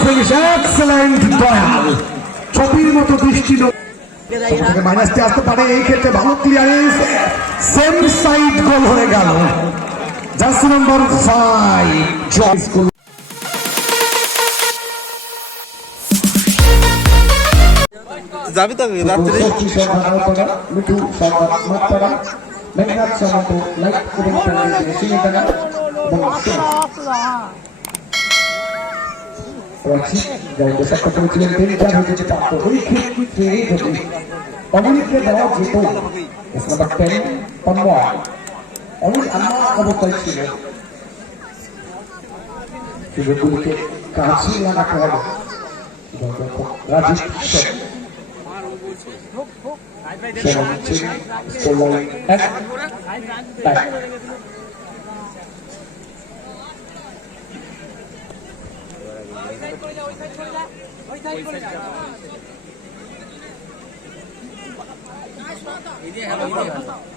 Finish excellent Dayal ছবির মতো দৃষ্টি মাইনাসটি আসতে পারে এই ক্ষেত্রে ভালো ক্লিয়ারেন্স সেম সাইড গোল হয়ে গেল জার্সি নম্বর ফাইভ জয় যাবি তো রাত্রে মিঠু সংবাদ মাতপাড়া মেঘনাথ সামন্ত লাইট এবং প্যান্ডেল সিনেটানা এবং যাদের সাথে করেছিলেন তিনি যা হয়েছে প্রাপ্ত ওই ক্ষেত্রে যদি অনেককে দেওয়া যেত নাম্বার টেন তন্ময় অনেক আমার অবস্থায় ছিল সুযোগগুলিকে কাছে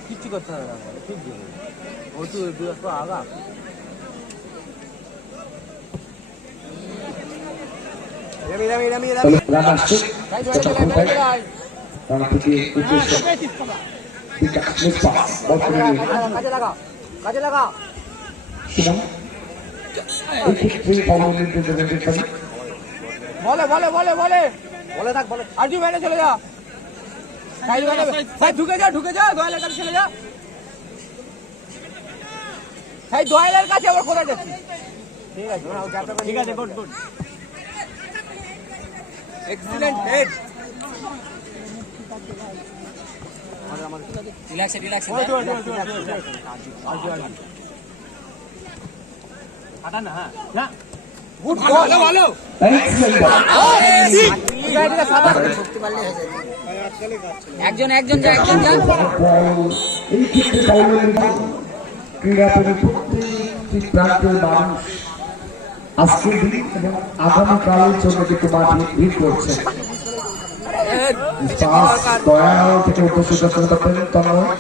কিচ্ছু করতে হবে না দেবে ও তো দু একটু আগা কাজে লাগা কাজে লাগা বলে বলে বলে বলে। বলে থাক বলে। আরজু বাইরে চলে যা। ভাই ঢুকে যা ঢুকে যা দোয়ালের কাছে চলে যা। ভাই দোয়ালের কাছে আবার কোথায় যাচ্ছিস? ঠিক আছে ঠিক আছে good good. Excellent head relax relax আটা না হ্যাঁ না গুড ভালো ভালো excellent ball. একজন একজন যা একজন যা। এই ক্ষেত্রে following ক্রীড়াপ্রেমী প্রান্তের মানুষ আজকের দিন এবং আগামীকালের জন্য কিন্তু মাঠে ভিড় করছে দয়াল থেকে তন্ময়।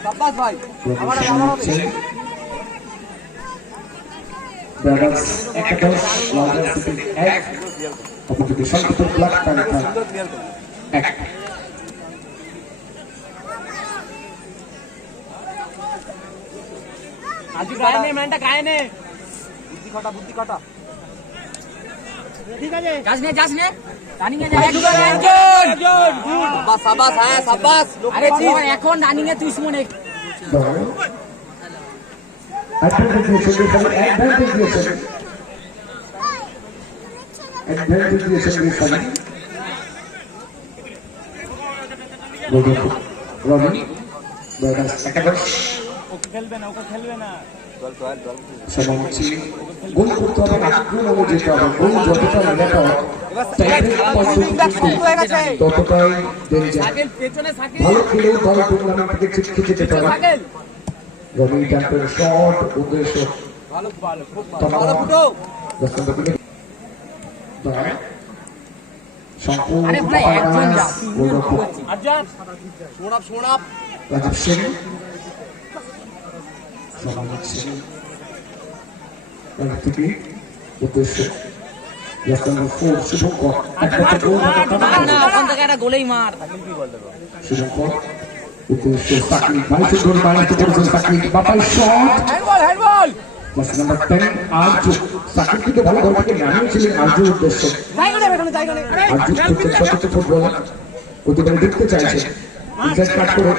বাবা ভাই আমার আমার হবে ব্রাদার্স একাদশ এক। অপরদিকে শান্তিপুর ব্ল্যাক এক হ্যাঁ এখন রানিং এ তুই সুমন এক অ্যাডভান্টেজ দিয়েছেন। অ্যাডভান্টেজ দিয়েছেন অ্যাডভান্টেজ দিয়েছেন রেফারি গোলরক্ষক রনি ব্রাদার্স একাদশ সমালোচি গোল করতে ততটাই গোলেই মার। শুভঙ্কর। উদ্দেশ্য সাকলি মানুষের গোল মারাতে করেছেন সাকলি বাপাই shot. Handball. Number ten Sakib কিন্তু ভালো থেকে নামিয়েছিলেন উদ্দেশ্য। হচ্ছেন ফুটবলার। প্রতিবারে দেখতে চাইছে। কাট করে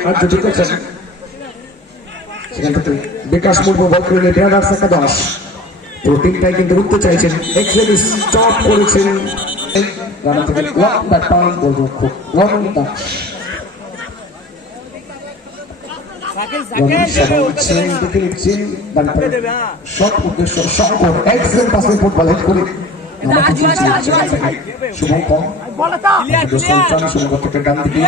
সেখান থেকে বিকাশ মুর্মু বল ব্রাদার্স একাদশ। পুরো টিমটাই কিন্তু উঠতে চাইছেন। এক্সেল স্টপ করেছেন। রানা থেকে ওয়ান ব্যাট পান গোলরক্ষক ওয়ান দাস দেবে হ্যাঁ। শট উদ্দেশ্য শঙ্কর এক্সেল পাসে ফুটবল হেড করে ক্লিয়ার ক্লিয়ার শুভঙ্কর থেকে ডান দিকে?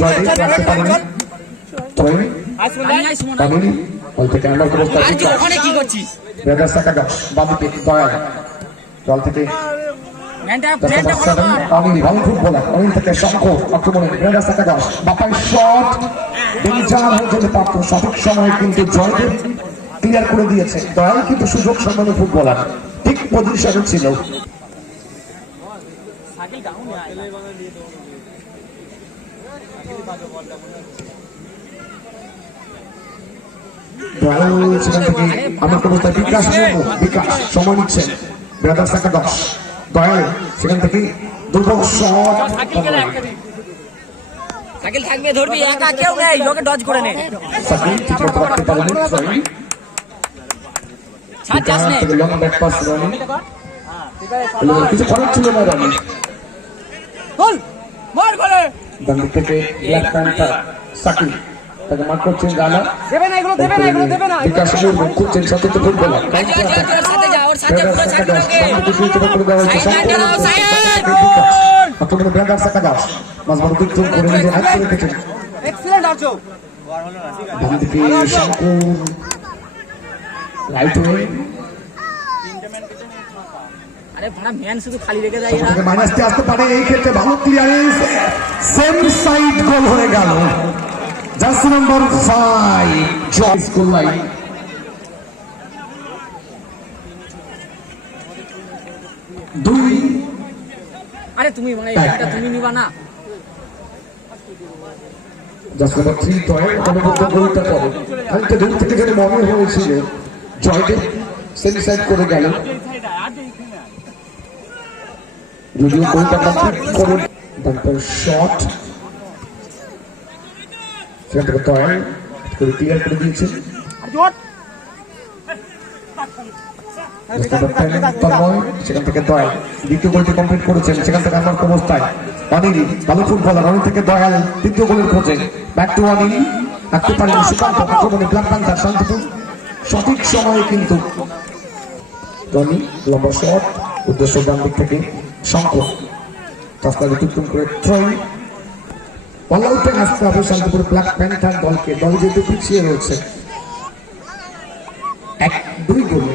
জয়দীপ রাখতে পারেন বল থেকে আন্ডার অবস্থা ওখানে কি করছিস? ব্রাদার্স একাদশ বাদিকে দয়াল। দল থেকে সেভেন কর ভালো ফুটবলার অনিল থেকে শঙ্খ আক্রমণে ব্রাদার্স একাদশ বাপাই শট ডেঞ্জার হয়ে যেতে পারত সঠিক সময়ে কিন্তু জয়দেব ক্লিয়ার করে দিয়েছে। দয়াল কিন্তু সুযোগ সম্মানী ফুটবলার ঠিক পজিশনে ছিল। দয়াল সেখান থেকে আমার কোনো বিকাশ বিকাশ। সময় নিচ্ছে। ব্রাদার্স একাদশ দয়াল সেখান থেকে দুর্বল শট সাইকেল থাকবে ধরবি একা কেউ নেই ওকে ডজ করে নে সাকিব ঠিক মতো রাখতে পারেনি সরি ছাড় যাস নে লং ব্যাক পাস রানি কিছু করার ছিল না রানি বল মার করে ডান দিক থেকে ব্ল্যাক প্যান্থার সাকিব তাকে মার করছেন রানা দেবে না এগুলো দেবে না এগুলো দেবে না বিকাশ মুর্মু খুঁজছেন সাথে তো ওর সাথে পুরো ছাড় করে নিজে হাত করে এক্সিলেন্ট আছো রাইট ওয়ে আরে ভাড়া ম্যান শুধু খালি রেখে দেয় এরা। থেকে আসতে পারে এই ক্ষেত্রে ভালো ক্লিয়ারেন্স সেম সাইড গোল হয়ে গেল। Jersey number five Joy school line দুই আরে তুমি মানে এটা তুমি নিবা না। গোলটা করে দূর থেকে যেন মনে হয়েছিল জয়দেব সেম করে গেল। যদিও গোলটা কমপ্লিট করে তারপর শট সেখান থেকে তয় করে ক্লিয়ার করে দিয়েছে। সেখান থেকে দয়াল দ্বিতীয় গোলটি কমপ্লিট করেছেন সেখান থেকে আমার অবস্থায়। অনিল ভালো ফুটবলার অনিল থেকে দয়াল তৃতীয় গোলের খোঁজে। ব্যাক টু অনিল রাখতে পারেন সুকান্ত আক্রমণে ব্ল্যাক প্যান্থার শান্তিপুর। সঠিক সময়ে কিন্তু টনি লম্বা শট উদ্দেশ্য ডান দিক থেকে শঙ্কর। রাস্তা অতিক্রম করে ট্রয় বল আউটে আসতে হবে শান্তিপুর ব্ল্যাক প্যান্থার দলকে। দল যেহেতু পিছিয়ে রয়েছে এক দুই গোলে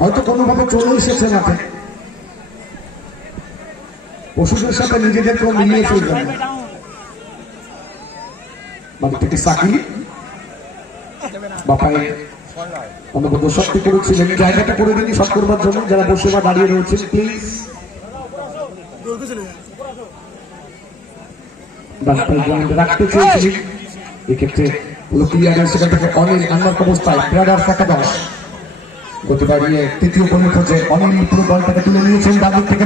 হয়তো কোনোভাবে চলে এসেছে মাঠে পশুদের সাথে নিজেদেরকেও মিলিয়ে ফেলবেন না বাড়ি থেকে সাকি বাপাই অনুবদ্ধ শক্তি করেছিলেন। জায়গাটা করে দিন সব করবার জন্য যারা বসে বা দাঁড়িয়ে রয়েছেন প্লিজ রাখতে চেয়েছিলেন। এক্ষেত্রে লুকিয়ারের সেখান থেকে আন্নার অবস্থায়। একাদশ। তৃতীয় গোলের খোঁজে পুরো বলটাকে তুলে নিয়েছেন থেকে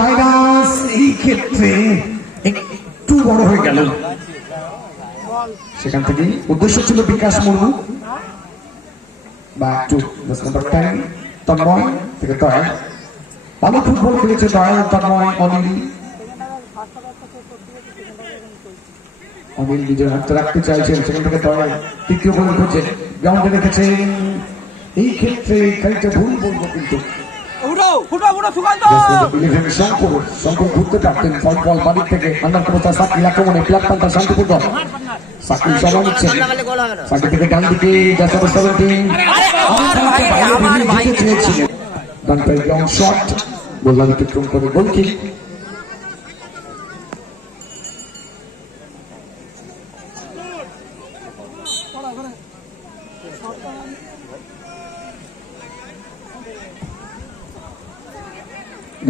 মাইনাস এই ক্ষেত্রে একটু বড় হয়ে গেল। সেখান থেকে উদ্দেশ্য ছিল বিকাশ মুর্মু। বা একটু নাম্বার টেন থেকে দয়াল। ভালো ফুটবল খেলেছে দয়াল, তন্ময়, অনিল। অনিল নিজের হাতে রাখতে চাইছেন, সেখান থেকে দয়াল তৃতীয় গোল খুঁজে গ্রাউন্ডে রেখেছেন। ক্ষেত্রে খানিকটা ভুল বলব কিন্তু উঠো ফুটো ফুটো সুকান্ত ইলেভেন শঙ্কর শঙ্কর ঘুরতে পারতেন ফল ফল বাড়ির থেকে আন্ডার ক্ষমতা সাকিল আক্রমণে ব্ল্যাক পান্তার শান্তিপুর দল সাকিল সময় নিচ্ছেন সাকিল থেকে ডান দিকে জাসার সেভেন্টিন আমার ভাই চেয়েছিলেন ডান পাই গ্রাউন্ড শট গোল্লান অতিক্রম করে গোল কিক শট দিল কত দিয়ে হবে তিন মিনিট দিয়ে গোল করেছে সেটা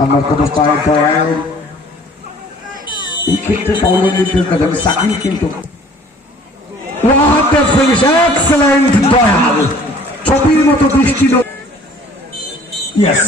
আমার কোনো পায়ে দয়াল এই ক্ষেত্রে পাউলের নির্দেশ দেবেন সাকিব কিন্তু What a finish! Excellent ছবির মতো দৃষ্টি ইয়েস